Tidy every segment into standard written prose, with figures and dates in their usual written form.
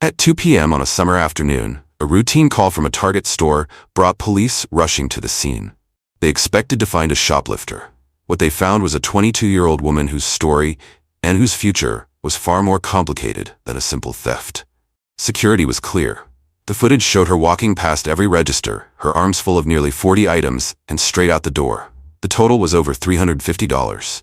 At 2 p.m. on a summer afternoon, a routine call from a Target store brought police rushing to the scene. They expected to find a shoplifter. What they found was a 22-year-old woman whose story and whose future was far more complicated than a simple theft. Security was clear. The footage showed her walking past every register, her arms full of nearly 40 items, and straight out the door. The total was over $350.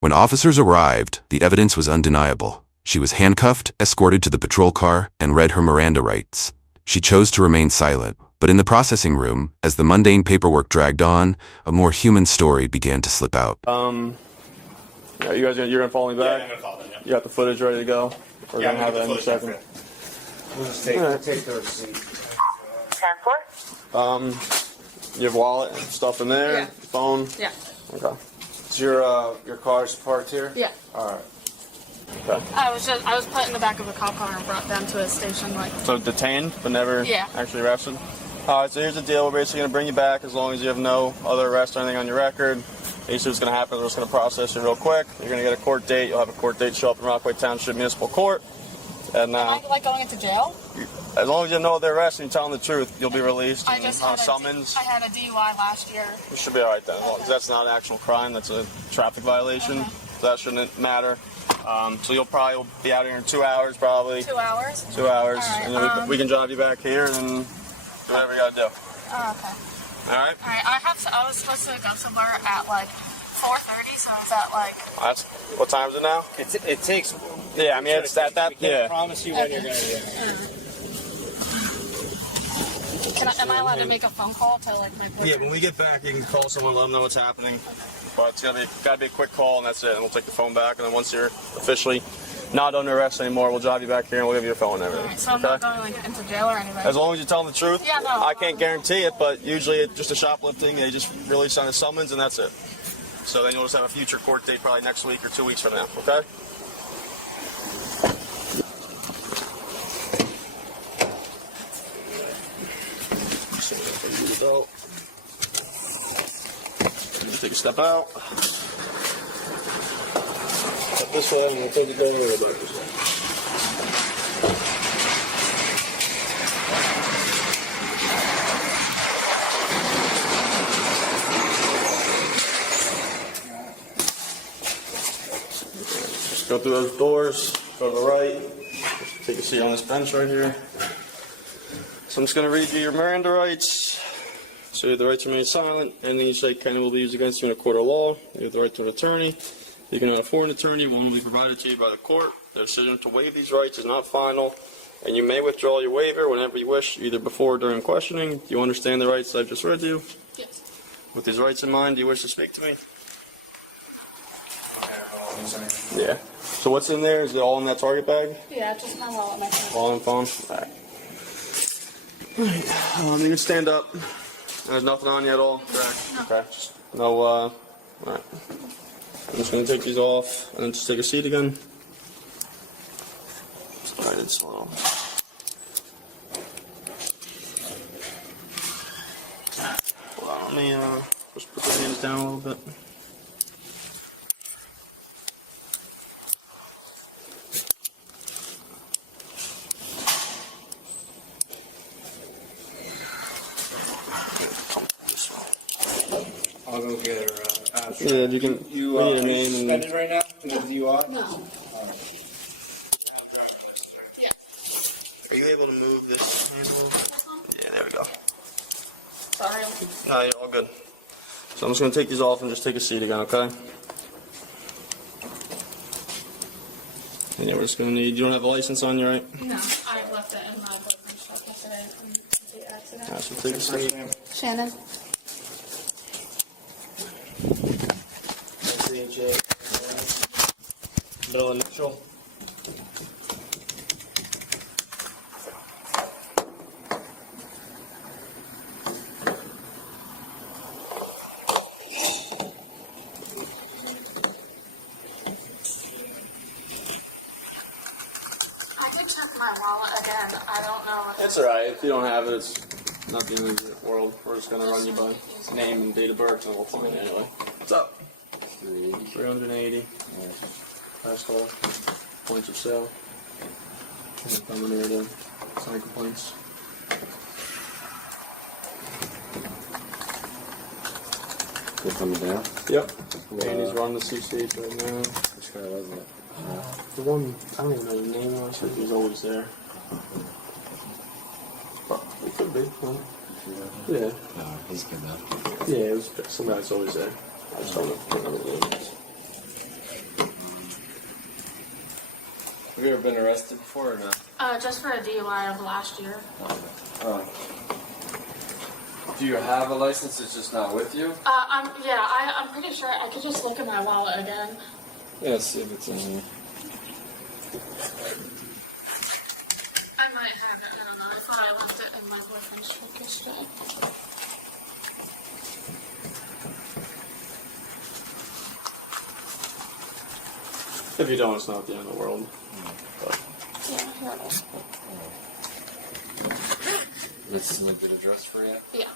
When officers arrived, the evidence was undeniable. She was handcuffed, escorted to the patrol car, and read her Miranda rights. She chose to remain silent, but in the processing room, as the mundane paperwork dragged on, a more human story began to slip out. Yeah, you're gonna follow me back? Yeah, I'm gonna follow them, yeah. You got the footage ready to go? We're Yeah, gonna have it in a second. We'll just take the receipt. 10-4? You have wallet and stuff in there? Yeah. Phone? Yeah. Okay. Is your car's parked here? Yeah. Alright. Okay. I was put in the back of a cop car and brought down to a station like. So detained, but never Yeah. actually arrested? Alright, so here's the deal. We're basically gonna bring you back as long as you have no other arrest or anything on your record. Basically what's gonna happen is we're just gonna process you real quick. You're gonna get a court date. You'll have a court date show up in Rockaway Township Municipal Court. And Am I like going into jail? as long as you have no other arrest and you're telling the truth, you'll be released. I and just on had a summons. I had a DUI last year. You should be alright then. Well, 'cause that's not an actual crime. That's a traffic violation. Okay. So that shouldn't matter. So you'll probably be out here in 2 hours, probably. 2 hours. 2 hours. All right, And then we can drive you back here and then do whatever you gotta do. Oh, okay. Alright? All right. I was supposed to go somewhere at like 4:30. So is that like? That's, what time is it now? It takes. Yeah, I mean, it's that, We can't yeah. promise you when you're gonna do it. Am I allowed to make a phone call to like my boyfriend? Yeah, when we get back, you can call someone, let them know what's happening. But it's gotta be a quick call, and that's it. And we'll take the phone back, and then once you're officially not under arrest anymore, we'll drive you back here, and we'll give you your phone and everything. All right, so I'm not going like into jail or anything. As long as you tell them the truth. Yeah, no. I can't guarantee it, but usually it's just a shoplifting. They just release on a summons, and that's it. So then you'll just have a future court date probably next week or 2 weeks from now, okay? Take a step out. Step this way, and we'll take the door and go back this way. Just go through those doors, go to the right, take a seat on this bench right here. So I'm just going to read you your Miranda rights. So you have the right to remain silent. Anything you say can and will be used against you in a court of law. You have the right to an attorney. You cannot afford an attorney. One will be provided to you by the court. The decision to waive these rights is not final, and you may withdraw your waiver whenever you wish, either before or during questioning. Do you understand the rights I've just read to you? Yes. With these rights in mind, do you wish to speak to me? Yeah. So what's in there? Is it all in that Target bag? Yeah, just my wallet, my phone. All in phone? Alright. Alright. You can stand up. There's nothing on you at all? Correct. No. Okay. No, alright. I'm just gonna take these off and then just take a seat again. Slide it slow. Hold on, let me just put the hands down a little bit. I'll go get her. Yeah, you can You read are your you name and suspended right now? Because you are. No. Yeah. are you able to move this handle? Yeah, there we go. Sorry. No, you're all good. So I'm just gonna take these off and just take a seat again, okay? And yeah, we're just gonna need. You don't have a license on you, right? No, I left it in my boyfriend's shop yesterday in the accident. Alright, so take a seat. Shannon. Middle initial. I could check my wallet again. I don't know if It's alright. If you don't have it, it's not the end of the world. We're just gonna run you by name and date of birth, and we'll find it anyway. What's up? 380. Last call. Points of sale. Coming here to sign complaints. They're coming down? Yep. And he's running the CCH right now. Which guy was it? The one, I don't even know the name of it, he's always there. But it could be. Huh? Yeah. No, he's good though. Yeah, it was some guy's always there. I just don't know the name. Have you ever been arrested before or not? Just for a DUI of last year. Do you have a license? It's just not with you? I'm pretty sure I could just look at my wallet again. Yeah, see if it's in here. I might have it. I don't know. I thought I left it in my boyfriend's truck yesterday. If you don't, it's not the end of the world. But Yeah, here it is. This is a good address for you? Yeah.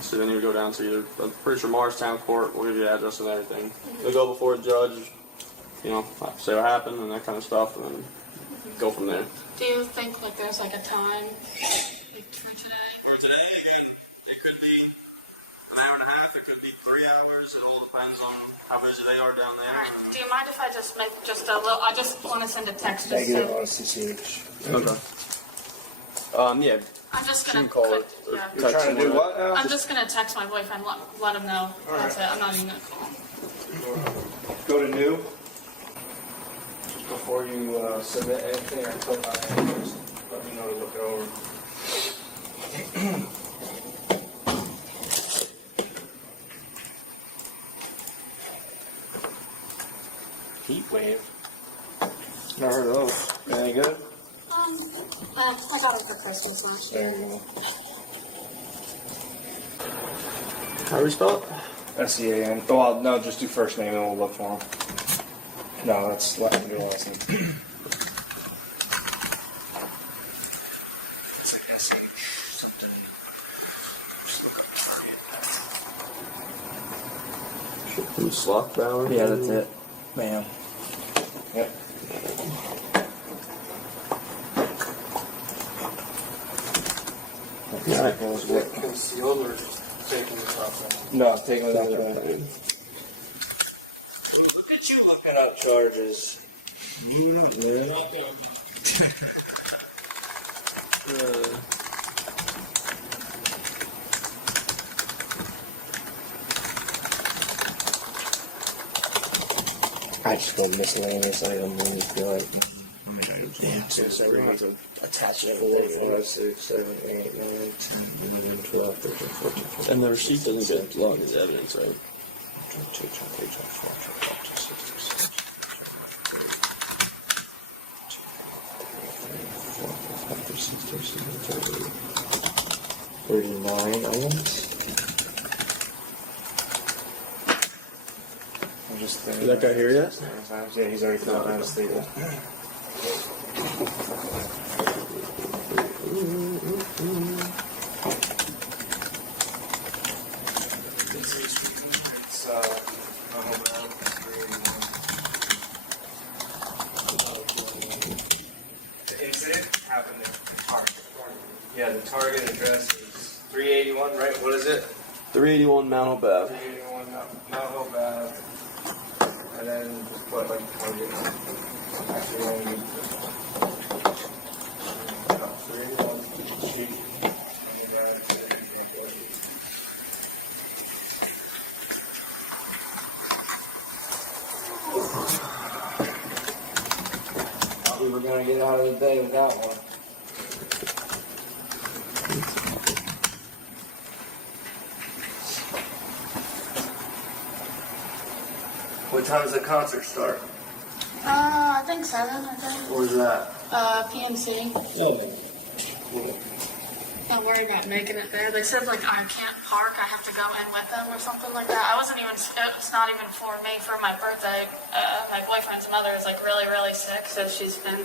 so then you would go down to either, I'm pretty sure Morristown Court will give you the address and everything. They'll go before a judge, you know, say what happened and that kind of stuff, and then go from there. Do you think like there's like a time for today? For today, again, it could be an hour and a half, it could be 3 hours, it all depends on how busy they are down there. Alright. Do you mind if I just make just a little? I just want to send a text. Just Negative so, on CCH. Okay. Yeah. I'm just gonna. You can call cut- it. Yeah. You're trying to do what now? I'm just gonna text my boyfriend. Let him know. That's it. I'm not even gonna call him. Go to new. Just before you submit anything or click on anything, just let me know to look it over. Heat wave. Never heard of those. Any good? I got it for Christmas last year. There you go. How do we spell it? S-E-A-N. Well, no, just do first name and we'll look for him. No, that's last name. Last name. It's like S-H something. Slothbauer. Yeah, that's it. Man. Yep. Yeah. Concealed or taking the top off? No, taking it out. Look at you looking up charges. You're not there. I just go miscellaneous items and just be like, yeah, so we don't have to attach it. 4, 5, 6, 7, 8, 9, 10, 12, 13, 14, 15. And the receipt doesn't get long as evidence, right? 22, 23, 24, 25, 26, 39 items. I'm just Is that guy here yet? Yeah, he's already filled out a statement. It's the incident happened at Target. Yeah, the Target address is 381, right? What is it? 381 Mount Hope Ave. 381 Mount Hope Ave. And then just put like Target. Actually, only 381 Street. We were gonna get out of the day with that one. What time does the concert start? I think 7. I think. Where's that? PNC. Oh. I'm worried about making it there. They said like I can't park. I have to go in with them or something like that. I wasn't even. It's not even for me for my birthday. my boyfriend's mother is like really, really sick, so she's been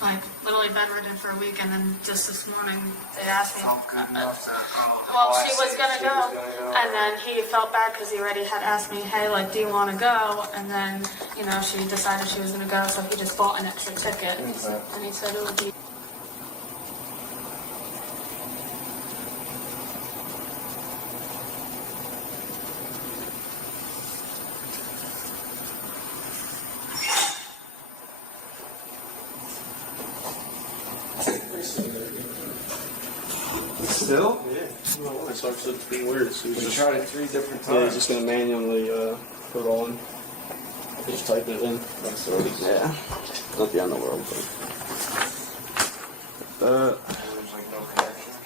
like literally bedridden for a week, and then just this morning they asked me. Felt good enough to. Well, she was gonna go, and then he felt bad because he already had asked me, hey, like, do you want to go? And then, you know, she decided she was gonna go, so he just bought an extra ticket, and he said it would be. Still? Yeah. Well, it's actually being weird. So We tried it 3 different yeah, he's times. just gonna manually put it on. Just type it in. That's already. Yeah. Not the end of the world, but. There's like no connection or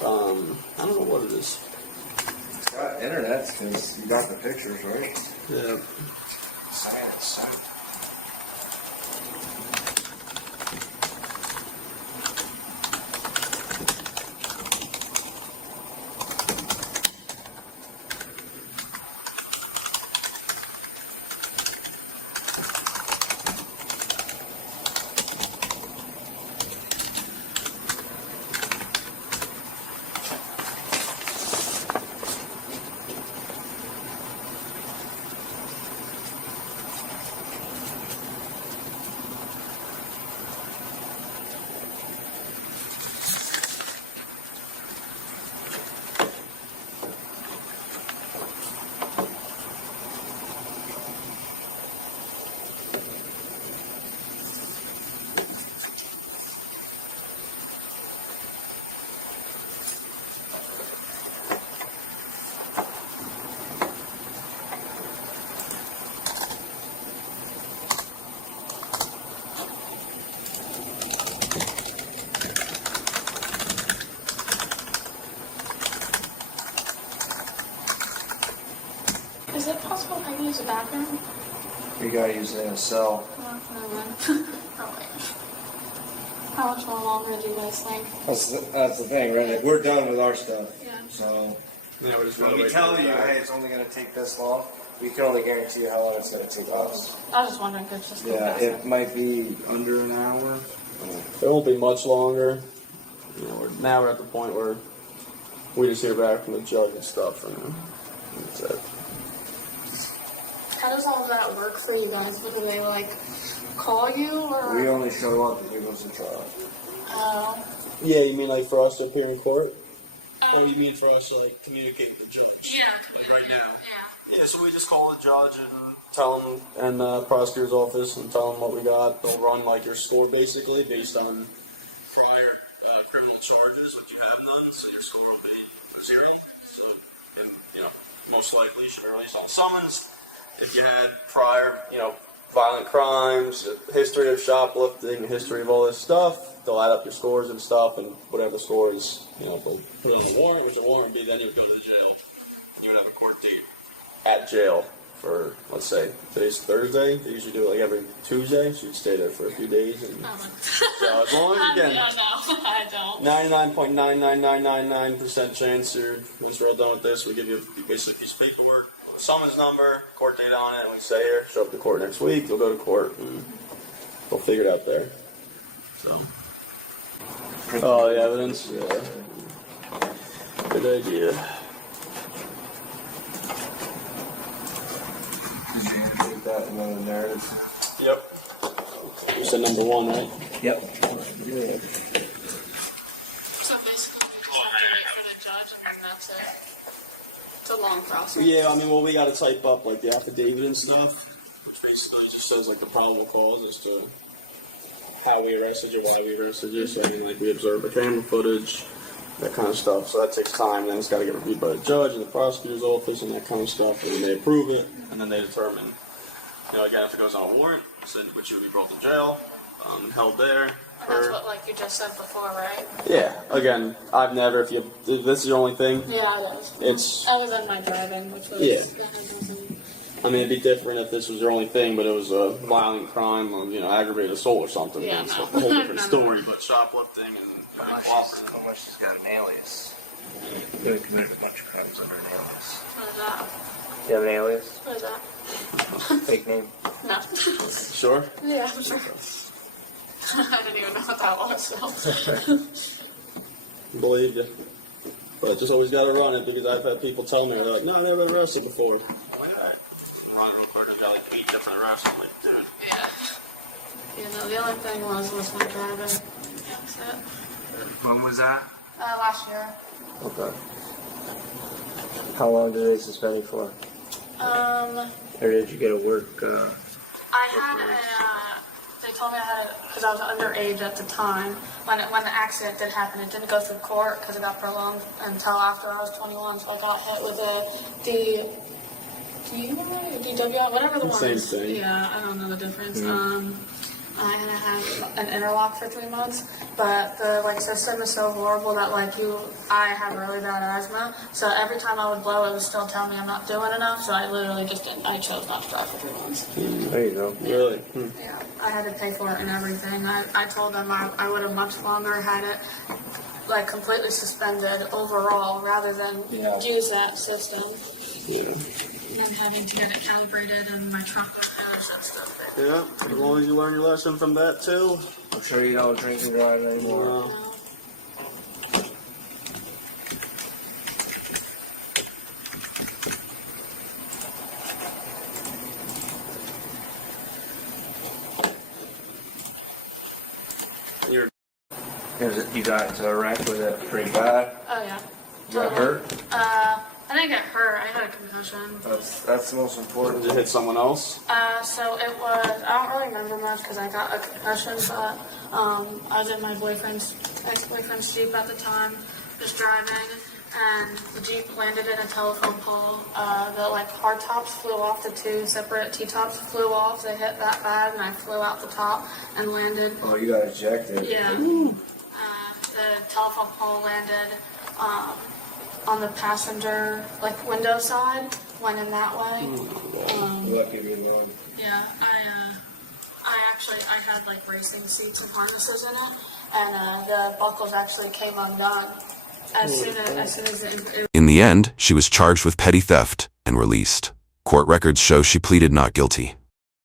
something. I don't know what it is. It's got internet because you got the pictures, right? Yeah. Science. Is it possible if I can use a bathroom? You gotta use it in a cell. Oh, never mind. Oh, wait. How much more longer do you guys think? That's the thing, right? Like, we're done with our stuff. Yeah. So Yeah, we're just when gonna we wait tell for you, the guy. hey, it's only gonna take this long, we can only guarantee you how long it's gonna take us. I was just wondering if it's just Yeah, it might be under an hour. It won't be much longer. You know, now we're at the point where we just hear back from the judge and stuff, and that's it. How does all of that work for you guys? What do they like call you or? We only show up if it goes to trial. Oh. Yeah, you mean like for us to appear in court? Or you mean for us to like communicate with the judge? Yeah. Right now. Yeah. Yeah, so we just call the judge and tell them, and the prosecutor's office, and tell them what we got. They'll run like your score basically based on prior criminal charges, what you have done. So your score will be 0. So, and you know, most likely you should be released on summons. If you had prior, you know, violent crimes, a history of shoplifting, a history of all this stuff, they'll add up your scores and stuff, and whatever the score is, you know, they'll put it on a warrant, which a warrant would be, then you would go to the jail. You would have a court date at jail for, let's say, today's Thursday. They usually do it like every Tuesday, so you'd stay there for a few days. And so as long as you No, get I don't. 99.99999% chance once we're all done with this, we give you basically a piece of paperwork, summons number, court date on it, and we say here, show up to court next week, you'll go to court, and we'll figure it out there. So. Oh, the evidence? Yeah. Good idea. Did you include that in the narrative? Yep. You said number 1, right? Yep. Yeah. So basically, we just have to wait for the judge, and then that's it. It's a long process. Yeah, I mean, well, we got to type up like the affidavit and stuff, which basically just says like the probable cause as to how we arrested you, why we arrested you. So I mean, like we observed the camera footage, that kind of stuff. So that takes time. Then it's got to get reviewed by the judge and the prosecutor's office and that kind of stuff. And then they approve it, and then they determine, you know, again if it goes on a warrant, which you would be brought to jail, held there. And that's what, like you just said before, right? Yeah. Again, I've never. If this is the only thing. Yeah, it is. It's. Other than my driving, which was. Yeah. I mean, it'd be different if this was your only thing, but it was a violent crime, or, you know, aggravated assault or something. Yeah, It's no. a whole different No. story. But shoplifting and Unless she's got an alias. They committed a bunch of crimes under an alias. What is that? you have an alias? What is that? Fake name? No. Sure? Yeah, I'm sure. I didn't even know what that was, so. Believe you. But just always gotta run it because I've had people tell me, they're like, no, I've never been arrested before. Why not? Run it real quick, I've got like 8 different arrests. I'm like, dude. Yeah. You know, the only thing was my driving. Yeah, that's it. When was that? Last year. Okay. How long did they suspend you for? Or did you get a work, I had they told me I had because I was underage at the time. When the accident did happen, it didn't go through court because it got prolonged until after I was 21. So I got hit with a DUI or DWI, whatever the one Same is. thing. Yeah, I don't know the difference. And I had an interlock for 3 months, but the system is so horrible that I have really bad asthma. So every time I would blow, it would still tell me I'm not doing enough. So I literally just didn't. I chose not to drive for 3 months. there you go. Really? Yeah, I had to pay for it and everything. I told them I would have much longer had it completely suspended overall rather than use that system. Yeah. And then having to get it calibrated and my trunk repairs and stuff. Yeah, as long as you learn your lesson from that too. I'm sure you don't drink and drive anymore. No. You're You got into a wreck with it pretty bad. Oh yeah. You got hurt? I didn't get hurt. I had a concussion. That's the most important. did you hit someone else? So it was, I don't really remember much because I got a concussion, but I was in my ex-boyfriend's Jeep at the time, just driving, and the Jeep landed in a telephone pole. The hard tops flew off, the 2 separate T-tops flew off. They hit that bad, and I flew out the top and landed. Oh, you got ejected. Yeah. The telephone pole landed on the passenger window side, went in that way. Lucky to be one. Yeah, I had racing seats and harnesses in it, and the buckles actually came undone as soon as it. In the end, she was charged with petty theft and released. Court records show she pleaded not guilty.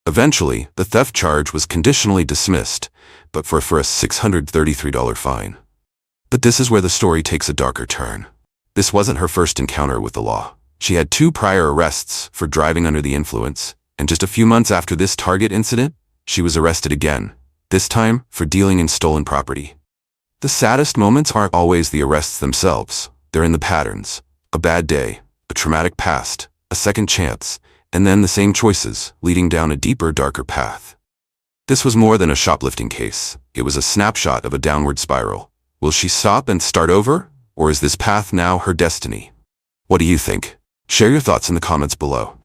Eventually, the theft charge was conditionally dismissed, but for a $633 fine. But this is where the story takes a darker turn. This wasn't her first encounter with the law. She had 2 prior arrests for driving under the influence, and just a few months after this Target incident, she was arrested again, this time for dealing in stolen property. The saddest moments aren't always the arrests themselves. They're in the patterns. A bad day, a traumatic past, a second chance, and then the same choices, leading down a deeper, darker path. This was more than a shoplifting case. It was a snapshot of a downward spiral. Will she stop and start over? Or is this path now her destiny? What do you think? Share your thoughts in the comments below.